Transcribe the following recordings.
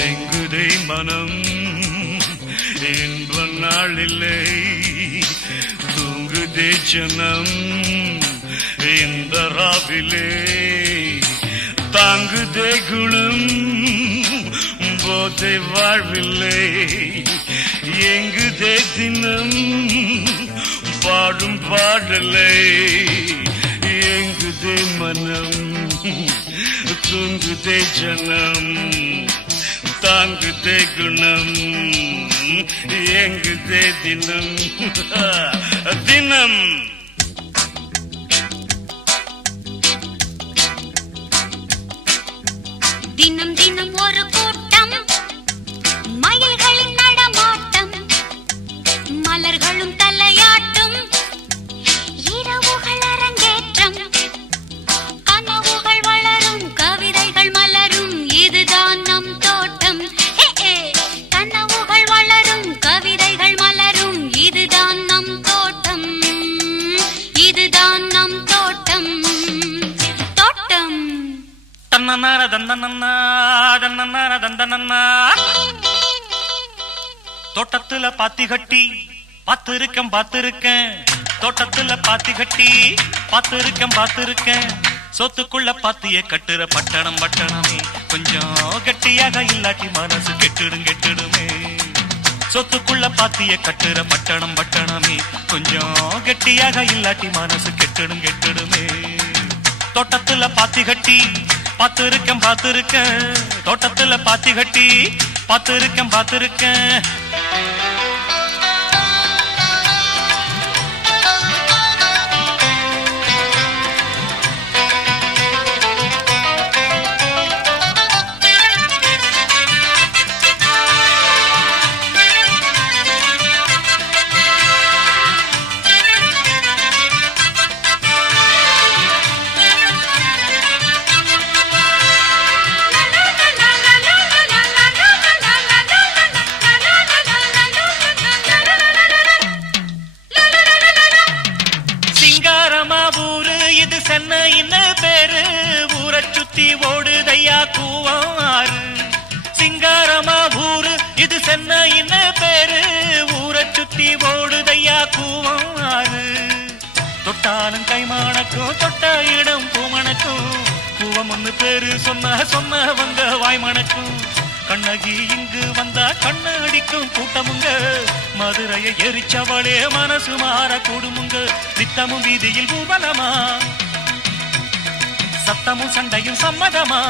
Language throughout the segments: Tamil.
எங்குதை மனம் இன்ப நாளில்லை தூங்குதே ஜனம் இந்த ராவிலே தாங்குதே குணம் போதை வாழ்வில்லை எங்குதே தினம் பாடும் பாடலை எங்குதே மனம் தூங்குதே ஜனம் தாங்குதே குணம் எங்குதே தினம் தினம் தினம் தினம் ஒரு கூட்டம் மயில்களின் நடமாட்டம் மலர்களும் தலையாட்டும் இரவுகள் அரங்கேற்றம் கனவுகள் வளரும் கவிதைகள் மலரும் இதுதான் நம் தோட்டம் கனவுகள் வளரும் கவிதைகள் மலரும் இதுதான் நம் தோட்டம் இதுதான் நம் தோட்டம் தோட்டம் தன்னன்னார தந்தனன்னா தன்னன்னார தந்தனன்னா தோட்டத்துல பாத்தி கட்டி பாத்திருக்கேன் தோட்டத்துல பாத்தி கட்டி பாத்திருக்கேன் சொத்துக்குள்ள பாத்திய கட்டுற பட்டணம் பட்டணமே கொஞ்சம் கெட்டியாக இல்லாட்டி மனசு கெட்டுடுமே சொத்துக்குள்ள பாத்திய கட்டுற பட்டணம் பட்டணமே கொஞ்சம் கெட்டியாக இல்லாட்டி மனசு கெட்டுடுமே தோட்டத்துல பாத்தி கட்டி பாத்திருக்கேன் தோட்டத்துல பாத்தி கட்டி பாத்திருக்கேன் சென்னையின் பேரு ஊரை சுத்தி ஓடுதையா கூவாறு சிங்காரமா ஊரு இது சென்னையின் பேரு ஊரை சுத்தி ஓடுதையா கூவாறு தொட்டாலும் கைமானக்கும் தொட்ட இடம் பூமணக்கும் கூவம் ஒண்ணு பேரு சொன்னவங்க வாய்மணக்கும் கண்ணகி இங்கு வந்தா கண்ணு அடிக்கும் கூட்டமுங்க மதுரையை எரிச்சவளே மனசு மாற கூடுமுங்க நித்தமும் வீதியில் பூபலமா சத்தமும் சண்டையும் சம்மதமா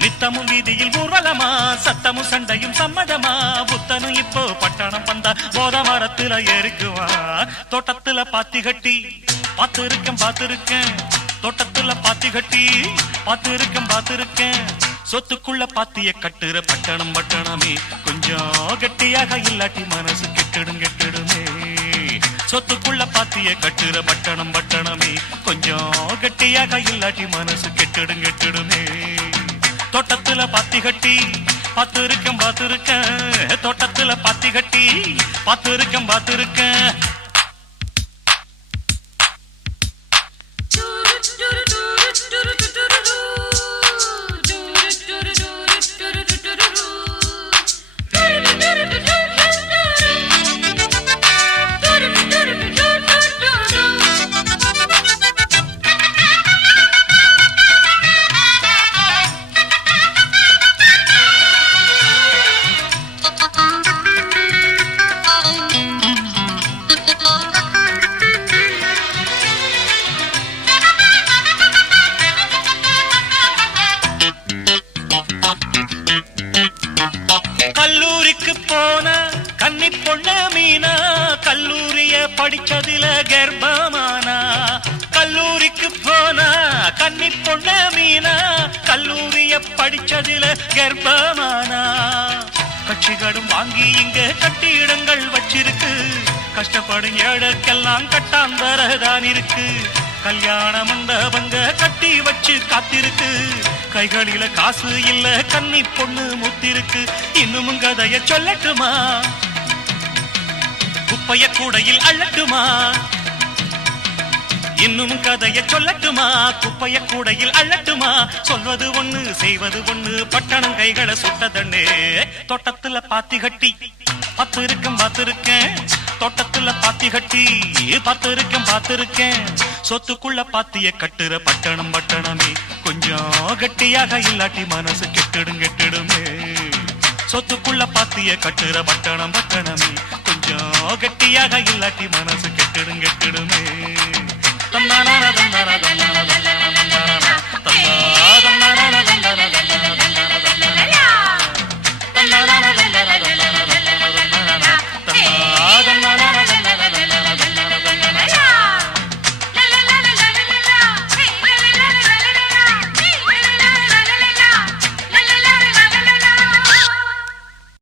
நித்தமும் வீதியில் ஊர்வலமா சத்தமும் சண்டையும் சம்மதமா புத்தனும் இப்போ பட்டணம் வந்தா போத மரத்துல ஏறிக்குவா தோட்டத்துல பாத்தி கட்டி பாத்திருக்கேன் தோட்டத்துல பாத்தி கட்டி பாத்திருக்கேன் சொத்துக்குள்ள பாத்திய கட்டுற பட்டணம் பட்டணமே கொஞ்சம் கெட்டியாக இல்லாட்டி மனசு கெட்டுடுமே சொத்துக்குள்ள பாத்திய கட்டுற பட்டணம் பட்டணமே கொஞ்சம் கெட்டியாக இல்லாட்டி மனசு கெட்டுடுமே தோட்டத்துல பாத்தி கட்டி பாத்திருக்கேன் தோட்டத்துல பாத்தி கட்டி பாத்திருக்கேன் கல்லூரிக்கு போன கன்னி பொண்ண மீனா கல்லூரிய படிச்சதில கர்ப்பமானா கல்லூரிக்கு போன கன்னி பொண்ண மீனா கல்லூரிய படிச்சதில கர்ப்பமானா கட்சிகளும் வாங்கி இங்க கட்டிடங்கள் வச்சிருக்கு கஷ்டப்படும் ஏழைக்கெல்லாம் கட்டாந்தரதான் இருக்கு கல்யாண மண்டபங்க கட்டி வச்சு காத்திருக்கு கைகளில காசு இல்ல கன்னி பொண்ணு முத்திருக்கு இன்னும் கதைய சொல்லட்டுமா குப்பைய கூடையில் அள்ளட்டுமா இன்னும் கதைய சொல்லட்டுமா குப்பைய கூடையில் அள்ளட்டுமா சொல்வது ஒண்ணு செய்வது ஒண்ணு பட்டணம் கைகளை சுட்டதண்ணே தோட்டத்துல பாத்தி கட்டி பார்த்திருக்கேன் தோட்டத்துல பாத்தி கட்டி பார்த்திருக்கேன் சொத்துக்குள்ள பாத்திய கட்டுற பட்டணம் பட்டணமே கொஞ்சம் கட்டியாக இல்லாட்டி மனசு கெட்டிடுமே சொத்துக்குள்ள பாத்திய கட்டுற பட்டணம் பட்டணமே கொஞ்சம் கட்டியாக இல்லாட்டி மனசு கெட்டிடுமே தன்னான